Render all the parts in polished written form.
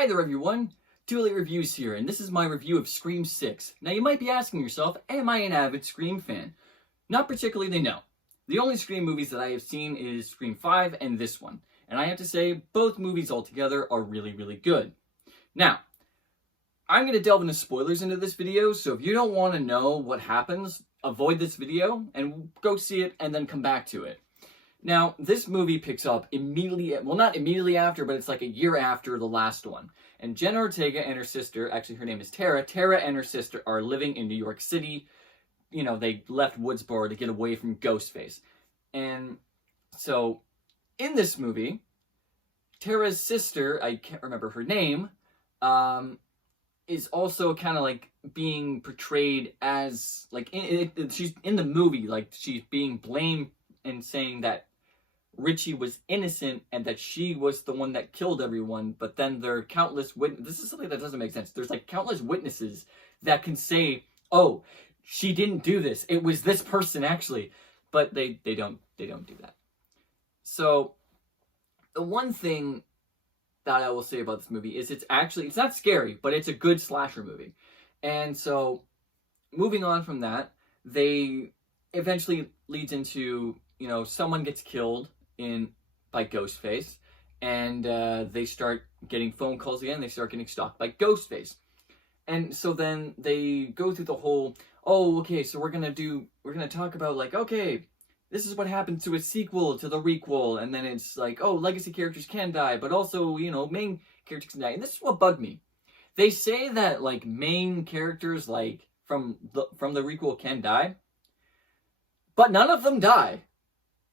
Hi there everyone, Dooley Reviews here, and this is my review of Scream 6. Now you might be asking yourself, am I an avid Scream fan? Not particularly, no. The only Scream movies that I have seen is Scream 5 and this one, and I have to say, both movies altogether are really, really good. Now, I'm going to delve into spoilers into this video, so if you don't want to know what happens, avoid this video and go see it and then come back to it. Now, this movie picks up immediately, well, not immediately after, but it's like a year after the last one. And Jenna Ortega and her sister, actually her name is Tara. Tara and her sister are living in New York City. You know, they left Woodsboro to get away from Ghostface. And so, in this movie, Tara's sister, I can't remember her name, is also kind of like being portrayed as, like, she's in the movie, like, she's being blamed and saying that Richie was innocent and that she was the one that killed everyone, but then there are countless witnesses. This is something that doesn't make sense. There's like countless witnesses that can say, oh, she didn't do this. It was this person actually. But they don't do that. So the one thing that I will say about this movie is it's not scary, but it's a good slasher movie. And so moving on from that, they eventually leads into, you know, someone gets killed by Ghostface, and they start getting phone calls again. They start getting stalked by Ghostface, and so then they go through the whole, oh, okay, so we're gonna talk about, like, okay, this is what happens to a sequel to the requel, and then it's like, oh, legacy characters can die, but also, you know, main characters can die, and this is what bugged me. They say that, like, main characters, like, from the requel can die, but none of them die.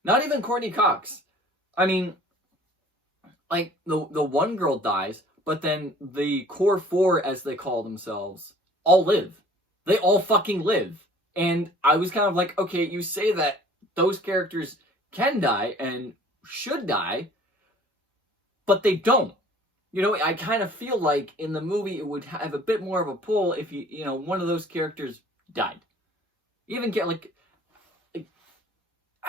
Not even Courtney Cox. I mean, like, the one girl dies, but then the core four, as they call themselves, all live. They all fucking live. And I was kind of like, okay, you say that those characters can die and should die, but they don't. You know, I kind of feel like in the movie it would have a bit more of a pull if, you know, one of those characters died. Even get, like,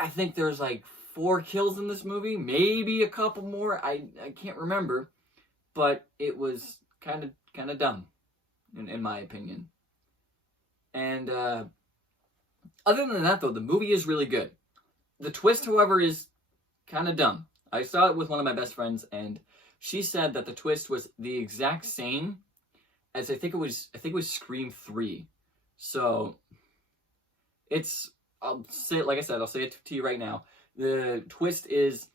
I think there's like 4 kills in this movie, maybe a couple more. I can't remember, but it was kind of dumb, in my opinion. And other than that, though, the movie is really good. The twist, however, is kind of dumb. I saw it with one of my best friends, and she said that the twist was the exact same as I think it was Scream 3. So I'll say it, like I said, I'll say it to you right now. The twist is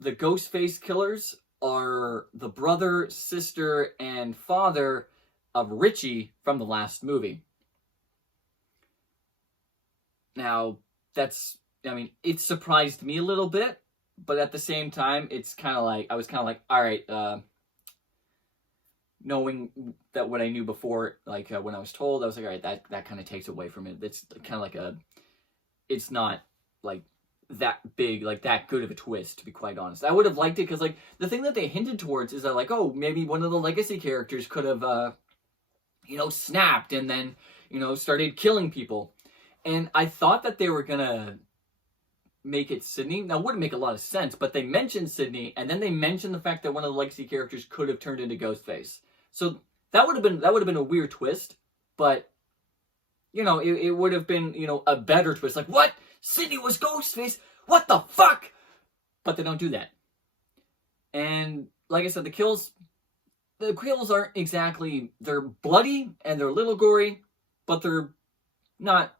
the Ghostface killers are the brother, sister, and father of Richie from the last movie. Now, it surprised me a little bit, but at the same time, it's kind of like, I was kind of like, all right, knowing that what I knew before, like, when I was told, I was like, all right, that kind of takes away from it. It's kind of like it's not, like, that big, like, that good of a twist, to be quite honest. I would have liked it, because, like, the thing that they hinted towards is that, like, oh, maybe one of the legacy characters could have, you know, snapped and then, you know, started killing people. And I thought that they were gonna make it Sidney. Now, it wouldn't make a lot of sense, but they mentioned Sidney, and then they mentioned the fact that one of the legacy characters could have turned into Ghostface. So that would have been a weird twist, but, you know, it would have been, you know, a better twist. Like, what? Sidney was Ghostface? What the fuck? But they don't do that. And like I said, the kills aren't exactly, they're bloody and they're a little gory, but they're not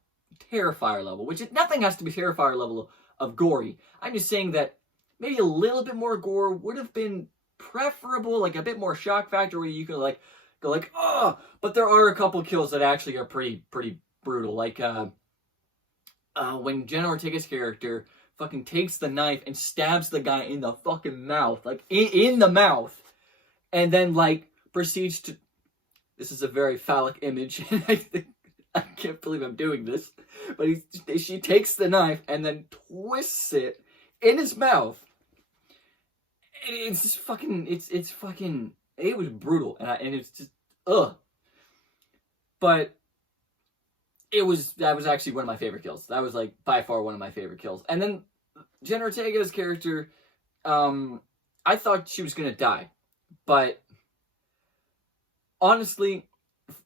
Terrifier level, which nothing has to be Terrifier level of gory. I'm just saying that maybe a little bit more gore would have been preferable, like a bit more shock factor where you could, like, go like, oh, but there are a couple kills that actually are pretty brutal. Like, when Jenna Ortega's character fucking takes the knife and stabs the guy in the fucking mouth, like, in the mouth, and then, like, proceeds to, this is a very phallic image, and I can't believe I'm doing this, but she takes the knife and then twists it in his mouth. It's just fucking, it's fucking, it was brutal, and it's just, ugh. But that was actually one of my favorite kills. That was, like, by far one of my favorite kills. And then Jenna Ortega's character, I thought she was gonna die, but honestly,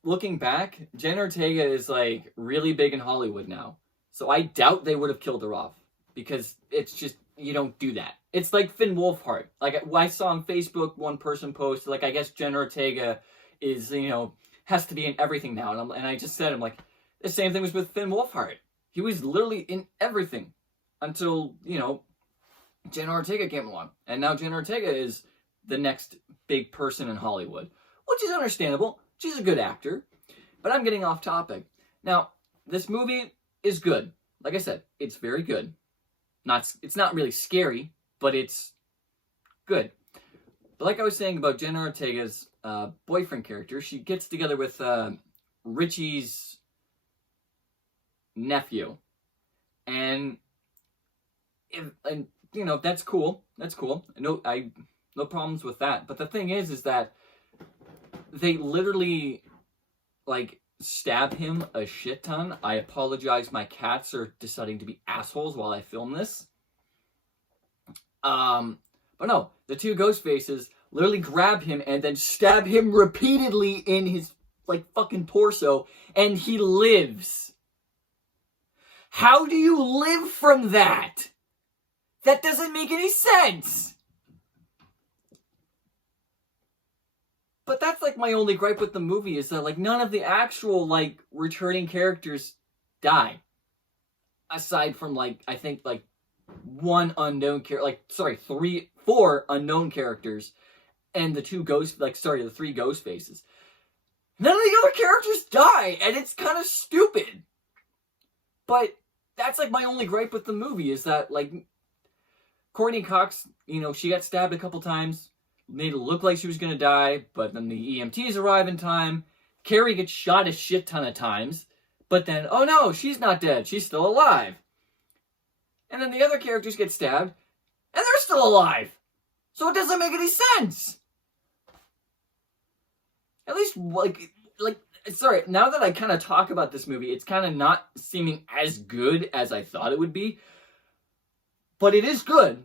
looking back, Jenna Ortega is like really big in Hollywood now. So I doubt they would have killed her off. Because it's just, you don't do that. It's like Finn Wolfhard. Like, I saw on Facebook one person post, like, I guess Jenna Ortega is, has to be in everything now. And I just said, I'm like, the same thing was with Finn Wolfhard. He was literally in everything until, Jenna Ortega came along. And now Jenna Ortega is the next big person in Hollywood, which is understandable. She's a good actor. But I'm getting off topic. Now, this movie is good. Like I said, it's very good. It's not really scary, but it's good. But like I was saying about Jenna Ortega's boyfriend character, she gets together with Richie's nephew. And that's cool. That's cool. No problems with that. But the thing is that they literally, stab him a shit ton. I apologize, my cats are deciding to be assholes while I film this. But no, the two ghost faces literally grab him and then stab him repeatedly in his, fucking torso, and he lives. How do you live from that? That doesn't make any sense! But that's, my only gripe with the movie is that, none of the actual, returning characters die. Aside from, I think, one unknown character, 4 unknown characters, and the the 3 ghost faces. None of the other characters die, and it's kind of stupid. But that's, my only gripe with the movie is that, Courtney Cox, she got stabbed a couple times, made it look like she was going to die, but then the EMTs arrive in time. Carrie gets shot a shit ton of times, but then, oh no, she's not dead. She's still alive. And then the other characters get stabbed, and they're still alive. So it doesn't make any sense. At least, sorry, now that I kind of talk about this movie, it's kind of not seeming as good as I thought it would be. But it is good.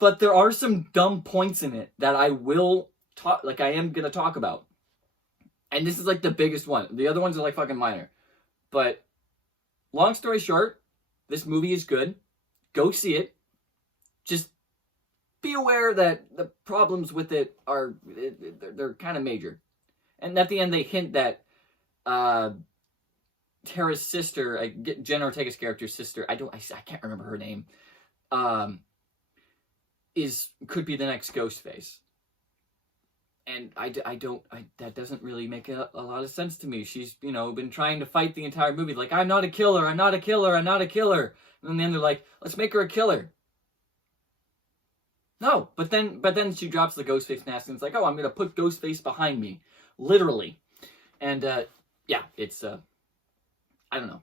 But there are some dumb points in it that I will talk, I am going to talk about. And this is, the biggest one. The other ones are, fucking minor. But, long story short, this movie is good. Go see it. Just be aware that the problems with it are, they're kind of major. And at the end, they hint that Tara's sister, Jenna Ortega's character's sister, I can't remember her name, could be the next Ghostface. And that doesn't really make a lot of sense to me. She's, been trying to fight the entire movie. I'm not a killer, I'm not a killer, I'm not a killer. And then they're like, let's make her a killer. No, but then she drops the Ghostface mask and it's oh, I'm going to put Ghostface behind me. Literally. And, yeah, it's, I don't know.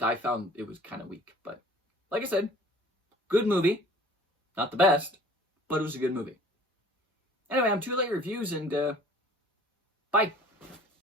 I found it was kind of weak. But, like I said, good movie. Not the best, but it was a good movie. Anyway, I'm Too Late Reviews, and bye.